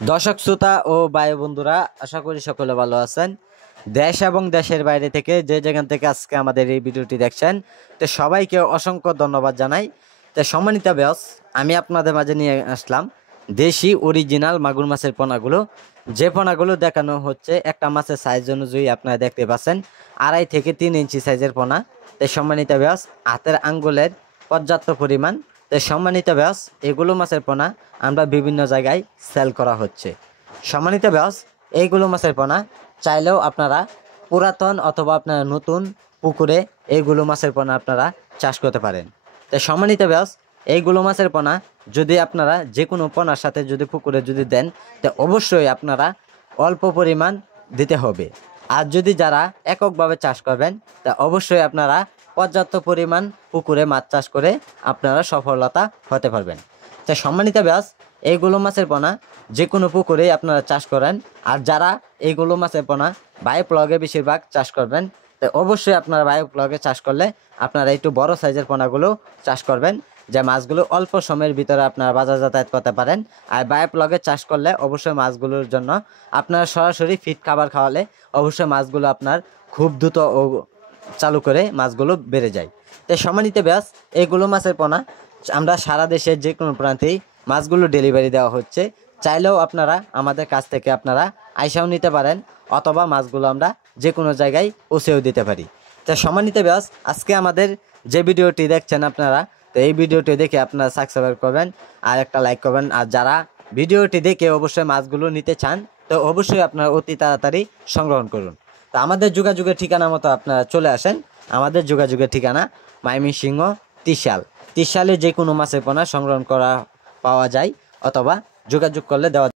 দর্শক শ্রোতা ও ভাই বন্ধুরা, আশা করি সকলে ভালো আছেন। দেশ এবং দেশের বাইরে থেকে যে যেখান থেকে আজকে আমাদের এই ভিডিওটি দেখছেন, তো সবাইকে অসংখ্য ধন্যবাদ জানাই। তো সম্মানিত ব্যাস, আমি আপনাদের মাঝে নিয়ে আসলাম দেশি অরিজিনাল মাগুর মাছের পোনাগুলো। যে পোনাগুলো দেখানো হচ্ছে একটা মাছের সাইজ অনুযায়ী আপনারা দেখতে পাচ্ছেন 2.5 থেকে 3 ইঞ্চি সাইজের পোনা। তো সম্মানিত ব্যাস, হাতের আঙ্গুলের পর্যাপ্ত পরিমাণ। তো সম্মানিত ব্যাস, এগুলো মাছের পোনা আমরা বিভিন্ন জায়গায় সেল করা হচ্ছে। সম্মানিত ব্যাস, এইগুলো মাছের পোনা চাইলেও আপনারা পুরাতন অথবা আপনারা নতুন পুকুরে এইগুলো মাছের পোনা আপনারা চাষ করতে পারেন। তো সম্মানিত ব্যাস, এইগুলো মাছের পোনা যদি আপনারা যে কোনো পোনার সাথে যদি পুকুরে যদি দেন, তো অবশ্যই আপনারা অল্প পরিমাণ দিতে হবে। আর যদি যারা এককভাবে চাষ করবেন, তা অবশ্যই আপনারা পর্যাপ্ত পরিমাণ পুকুরে মাছ চাষ করে আপনারা সফলতা হতে পারবেন। তো সম্মানিত ব্যাস, এইগুলো মাছের পোনা যে কোনো পুকুরেই আপনারা চাষ করেন। আর যারা এইগুলো মাছের পোনা বায়ো প্লগে বেশিরভাগ চাষ করবেন, তো অবশ্যই আপনারা বায়ো প্লগে চাষ করলে আপনারা একটু বড় সাইজের পোনাগুলো চাষ করবেন, যে মাছগুলো অল্প সময়ের ভিতরে আপনারা বাজার যাতায়াত করতে পারেন। আর বায়ো প্লগে চাষ করলে অবশ্যই মাছগুলোর জন্য আপনারা সরাসরি ফিড খাবার খাওয়ালে অবশ্যই মাছগুলো আপনার খুব দ্রুত ও চালু করে মাছগুলো বেড়ে যায়। তো সম্মানিত ব্যাস, এইগুলো মাছের পোনা আমরা সারা দেশের যে কোনো প্রান্তেই মাছগুলো ডেলিভারি দেওয়া হচ্ছে। চাইলেও আপনারা আমাদের কাছ থেকে আপনারা আইসাও নিতে পারেন, অথবা মাছগুলো আমরা যে কোনো জায়গায় পৌঁছেও দিতে পারি। তো সম্মানিত ব্যাস, আজকে আমাদের যে ভিডিওটি দেখছেন আপনারা, তো এই ভিডিওটি দেখে আপনারা সাবস্ক্রাইব করবেন আর একটা লাইক করবেন। আর যারা ভিডিওটি দেখে অবশ্যই মাছগুলো নিতে চান, তো অবশ্যই আপনারা অতি তাড়াতাড়ি সংগ্রহণ করুন। তো আমাদের যোগাযোগের ঠিকানা মতো আপনারা চলে আসেন। আমাদের যোগাযোগের ঠিকানা ময়মনসিংহ ত্রিশালে যে কোনো মাছের পোনা সংগ্রহণ করা পাওয়া যায়, অথবা যোগাযোগ করলে দেওয়া